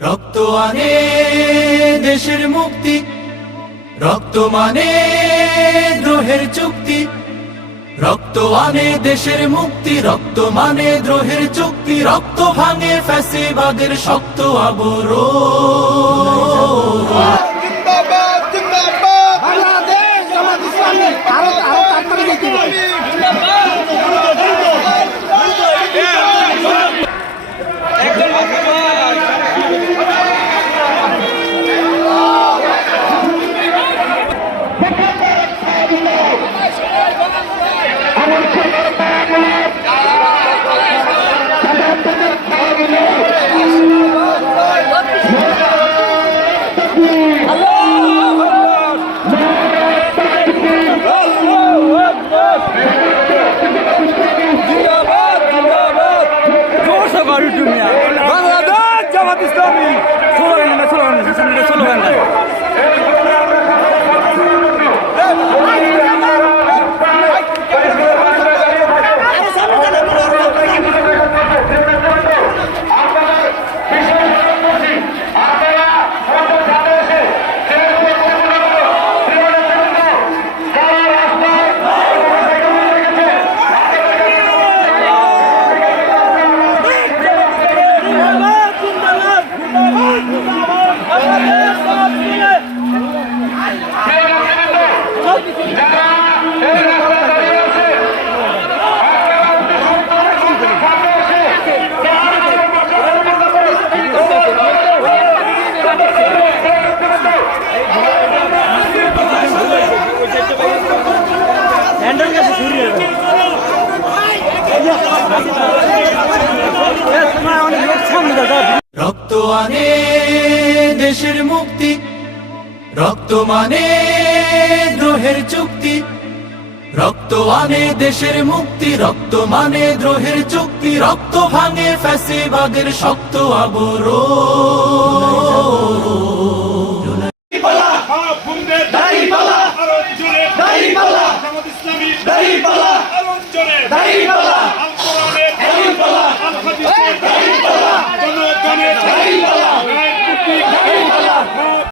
রক্ত আনে দেশের মুক্তি, রক্ত মানে দ্রোহের চুক্তি। রক্ত আনে দেশের মুক্তি, রক্ত মানে দ্রোহের চুক্তি। রক্ত ভাঙে ফ্যাসিবাদের শক্ত আবরণ। বাংলাদেশ জামাত ইসলামী। রক্ত আনে দেশের মুক্তি রক্ত মানে দ্রোহের চুক্তি। রক্ত আনে দেশের মুক্তি রক্ত মানে দ্রোহের চুক্তি। রক্ত ভাঙে ফেসে ফ্যাসিবাদের শক্ত আবর